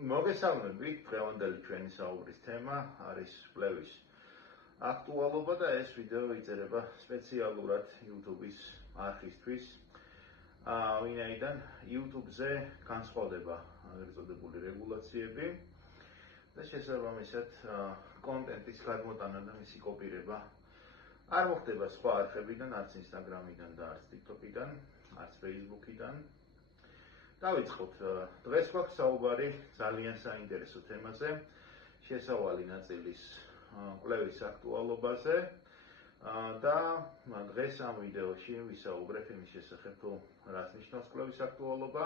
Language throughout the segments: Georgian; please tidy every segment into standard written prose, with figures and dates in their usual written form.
მოგესალმებით, დღევანდელი ჩვენი საუბრის თემა არის კვლევის აქტუალობა და ეს ვიდეო იწერება სპეციალურად YouTube-ის არხისთვის. ვინაიდან YouTube-ზე განსხვავდება ეგრეთ რეგულაციები და შესაბამისად კონტენტის გადმოტანა და მისი კოპირება არ მოხდება სხვა არხებიდან, არც Instagram-იდან და არც TikTok-იდან, არც Facebook-იდან. დავიწყოთ. დღეს გვაქვს საუბარი ძალიან საინტერესო თემაზე, შესავალი ნაწილის კვლევის აქტუალობაზე და დღეს ამ ვიდეოში ვისაუბრებ იმის შესახებ, თუ რას ნიშნავს კვლევის აქტუალობა,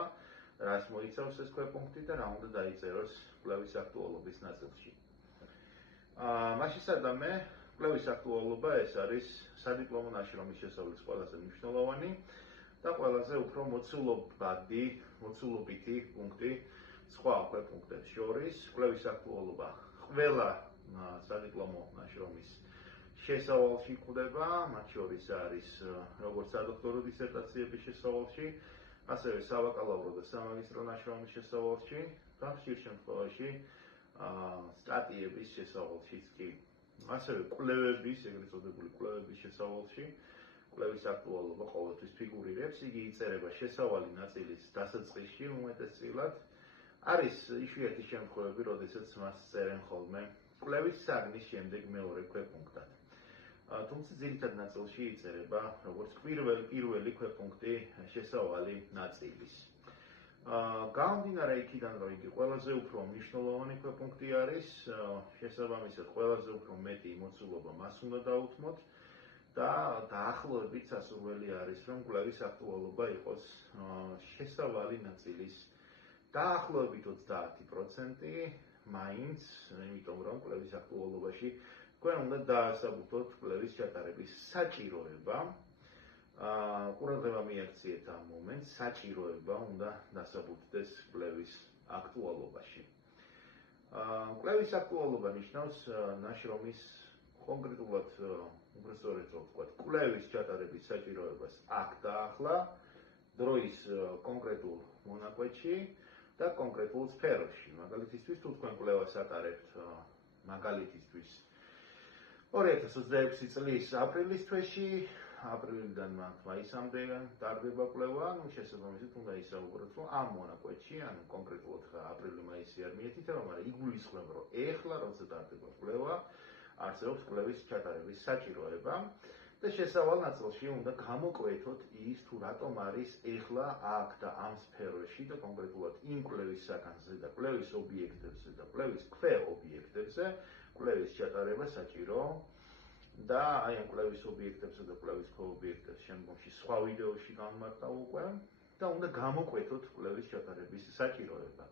რას მოიცავს ეს ქვეპუნქტი და რა უნდა დაიწეროს კვლევის აქტუალობის ნაწილში. მაშისადამე კვლევის აქტუალობა ეს არის სადიპლომო ნაშრომის შესწავლის ყველაზე მნიშვნელოვანი და ყველაზე უფრო მოცულობითი პუნქტი სხვა ქვეპუნქტებს შორის. კვლევის აქტუალობა ყველა სადიპლომო ნაშრომის შესავალში გვხვდება, მათ შორის არის როგორც სადოქტორო დისერტაციების შესავალში, ასევე საბაკალავრო და სამაგისტრო ნაშრომის შესავალში და ხშირ შემთხვევაში სტატიების შესავალშიც კი. ასევე კვლევების, ეგრეთ წოდებული კვლევების შესავალში კვლევის აქტუალობა ყოველთვის ფიგურირებს, იგი იწერება შესავალი ნაწილის დასაწყისში უმეტესწილად. არის იშვიათი შემთხვევები, როდესაც მას წერენ ხოლმე კვლევის საგნის შემდეგ მეორე ქვეპუნქტად. თუმცა ძირითად ნაწილში იწერება როგორც პირველი ქვეპუნქტი შესავალი ნაწილის. გამომდინარე იქიდან, რომ იგი ყველაზე უფრო მნიშვნელოვანი ქვეპუნქტი არის, შესაბამისად ყველაზე უფრო მეტი მოცულობა მას უნდა დაუთმოთ და დაახლოებით სასურველი არის, რომ კვლევის აქტუალობა იყოს შესავალი ნაწილის დაახლოებით 30%, მაინც, იმიტომ რომ კვლევის აქტუალობაში თქვენ უნდა დაასაბუთოთ კვლევის ჩატარების საჭიროება. ყურადღება მიაქციეთ ამ მომენტს, საჭიროება უნდა დასაბუთდეს კვლევის აქტუალობაში. კვლევის აქტუალობა ნიშნავს ნაშრომის კონკრეტულად, უბრალოდ ვთქვათ, კვლევის ჩატარების საჭიროებას აქ და ახლა, დროის კონკრეტულ მონაკვეთში და კონკრეტულ სფეროში. მაგალითისთვის, თუ თქვენ კვლევას ატარებთ, მაგალითისთვის 2026 წლის აპრილის თვეში, აპრილიდან მაისამდე დარდება კვლევა, შესაბამისად უნდა ისაუბროთ, რომ ამ მონაკვეთში, ანუ კონკრეტულად აპრილი-მაისი არ მიეთითება, მაგრამ იგულისხმება, რომ ეხლა როცა დარდება კვლევა, არსებობს კვლევის ჩატარების საჭიროება და შესავალ ნაწილში უნდა გამოკვეთოთ ის, თუ რატომ არის ეხლა აქ და ამ სფეროში და კონკრეტულად იმ კვლევის საგანზე და კვლევის ობიექტებზე და კვლევის ქვეობიექტებზე კვლევის ჩატარება საჭირო და აი ამ კვლევის ობიექტებზე და კვლევის ქვეობიექტებს შემდგომში სხვა ვიდეოში განმარტავ უკვე და უნდა გამოკვეთოთ კვლევის ჩატარების საჭიროება.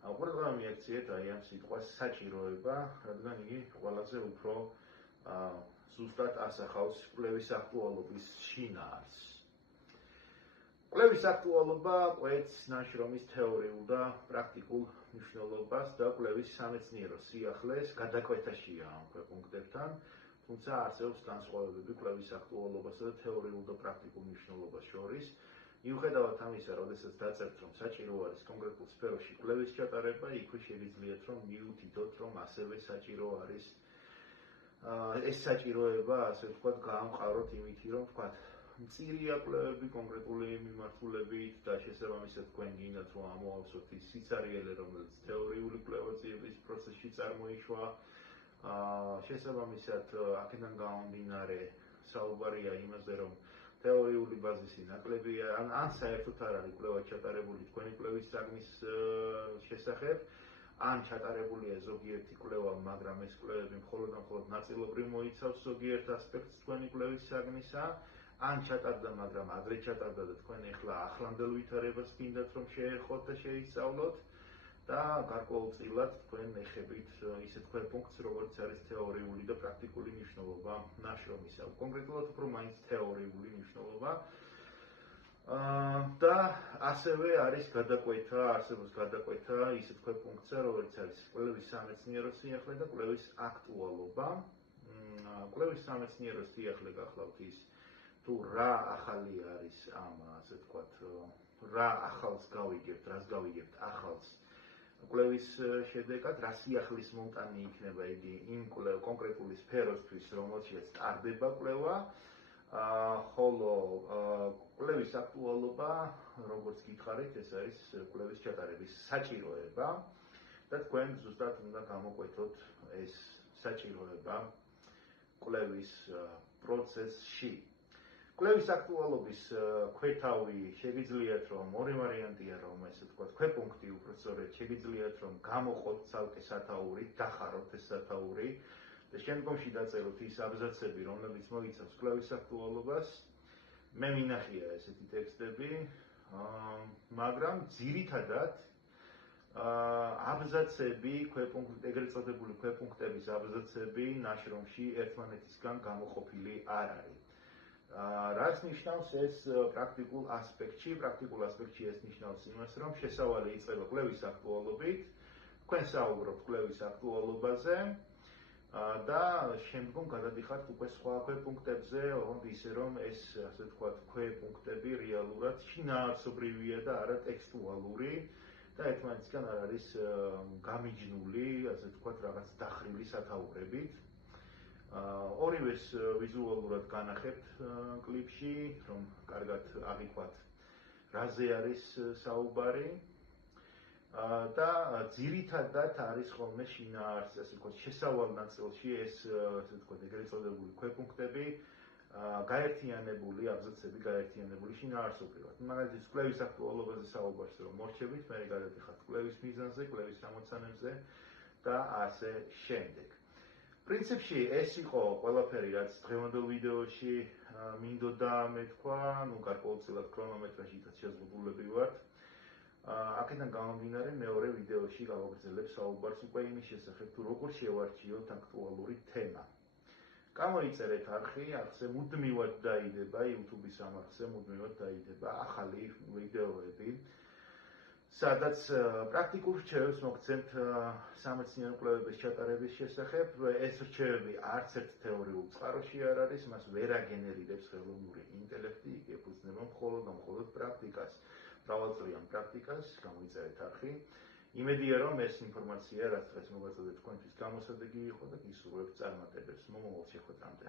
ყურადღება მიაქციეთ აი ამ სიტყვას საჭიროება, რადგან იგი ყველაზე უფრო ზუსტად ასახავს კვლევის აქტუალობის შინაარსს. კვლევის აქტუალობა კვეთს ნაშრომის თეორიულ და პრაქტიკულ მნიშვნელობას და კვლევის სამეცნიერო სიახლეს გადაკვეთაშია ამ ქვეპუნქტებთან, თუმცა არსებობს განსხვავებები კვლევის აქტუალობასა და თეორიულ და პრაქტიკულ მნიშვნელობას შორის. მიუხედავად ამისა, როდესაც დაწერთ, რომ საჭირო არის კონკრეტულ სფეროში კვლევის ჩატარება, იქვე შეგიძლიათ, რომ მიუთითოთ, რომ ასევე საჭირო არის ეს საჭიროება, ასე ვთქვათ, გაამყაროთ იმითი, რომ ვთქვათ, მწირია კვლევები კონკრეტული მიმართულებით და შესაბამისად თქვენ გინდათ, რომ ამოავსოთ ის სიცარიელე, რომელიც თეორიული კვლევების პროცესში წარმოიშვა. შესაბამისად, აქედან გამომდინარე, საუბარია იმაზე, რომ თეორიული ბაზისი ნაკლებია, ან საერთოდ არ არის კვლევა ჩატარებული თქვენი კვლევის საგნის შესახებ, ან ჩატარებულია ზოგიერთი კვლევა, მაგრამ ეს კვლევები მხოლოდ და მხოლოდ ნაწილობრივ მოიცავს ზოგიერთ ასპექტს თქვენი კვლევის საგნისა, ან ჩატარდა, მაგრამ ადრე ჩატარდა და თქვენ ეხლა ახლანდელ ვითარებას გინდათ, რომ შეეხოთ და შეისწავლოთ და გარკვეულწილად თქვენ ეხებით ისეთ ქვეპუნქტს, როგორც არის თეორიული და პრაქტიკული მნიშვნელობა ნაშრომისა. კონკრეტულად უფრო მაინც თეორიული მნიშვნელობა. და ასევე არის არსებობს გადაკვეთა ისეთ ქვეპუნქტსა, როგორც არის კვლევის სამეცნიერო სიახლე და კვლევის აქტუალობა. კვლევის სამეცნიერო სიახლე გახლავთ ის, თუ რა ახალი არის ამ, ასე ვთქვათ, რა ახალს გავიგებთ, რას გავიგებთ ახალს კვლევის შედეგად რა სიახლის მომტანი იქნება იგი იმ კონკრეტული სფეროსთვის, რომელშიც ტარდება კვლევა, ხოლო კვლევის აქტუალობა, როგორც გითხარით, ეს არის კვლევის ჩატარების საჭიროება და თქვენ ზუსტად უნდა გამოკვეთოთ ეს საჭიროება კვლევის პროცესში. კვლევის აქტუალობის ქვეთავი შეგიძლიათ რომ ორი ვარიანტია რომ ესე ვთქვათ, ქვეპუნქტი უпростоრეთ შეგიძლიათ რომ გამოყოთ ცალკე სათაური, დახაროთ ეს სათაური და შემდგომში დაწეროთ ის აბზაცები, რომლებიც მოიცავს კვლევის აქტუალობას. მე მინახია ესეთი ტექსტები, მაგრამ ძირითადად აბზაცები, ეგრეთ წოდებული ქვეპუნქტების აბზაცები ნაშრომში ერთმანეთისგან გამოყოფილი არ არის. რაც ნიშნავს ეს პრაქტიკულ ასპექტში ეს ნიშნავს იმას, რომ შესავალი იწყება კვლევის აქტუალობით, თქვენ საუბრობთ კვლევის აქტუალობაზე და შემდგომ გადადიხართ უკვე სხვა ქვეპუნქტებზე, ისე რომ ეს, ასე ვთქვათ, ქვეპუნქტები რეალურად შინაარსობრივია და არა ტექსტუალური და ერთმანეთისგან არ არის გამიჯნული, ასე ვთქვათ, რაღაც დახრილი სათაურებით. ორივეს ვიზუალურად განახებთ კლიპში, რომ კარგად აღიქვათ რაზე არის საუბარი და ძირითადად არის ხოლმე შინაარსი, ასე ვთქვათ, შესავალ ნაწილში ეს, ასე ვთქვათ, ეგრეთ წოდებული ქვეპუნქტები გაერთიანებული, აბზაცები გაერთიანებული შინაარსობრივად. მაგალითად, კვლევის აქტუალობაზე საუბარს რომ მორჩებით, მე გადადიხართ კვლევის მიზანზე, კვლევის ამოცანებზე და ასე შემდეგ. პრინციპში ეს იყო ყველაფერი, რაც დღევანდელ ვიდეოში მინდოდა მეთქვა, გარკვეულწილად ქრონომეტრაჟითაც შეზღუდულები ვართ. აქედან გამომდინარე, მეორე ვიდეოში გავაგრძელებ საუბარს უკვე იმის შესახებ, თუ როგორ შევარჩიოთ აქტუალური თემა. გამოიწერეთ არხზე მუდმივად დაიდება, YouTube-ის ამ არხზე მუდმივად დაიდება ახალი ვიდეოები, სადაც პრაქტიკულ რჩევებს მოგცემთ სამეცნიერო კვლევების ჩატარების შესახებ. ეს რჩევები არც ერთ თეორიულ წყაროში არ არის, მას ვერ აგენერირებს ხელოვნური ინტელექტი, იქ ეფუძნება მხოლოდ პრაქტიკას, მრავალწლიან პრაქტიკას. გამოიწერეთ არხი. იმედია რომ ეს ინფორმაცია, რაც დღეს მოგაწოდეთ, თქვენთვის გამოსადეგი იყო და გისურვებთ წარმატებებს მომავალ შეხვედრამდე.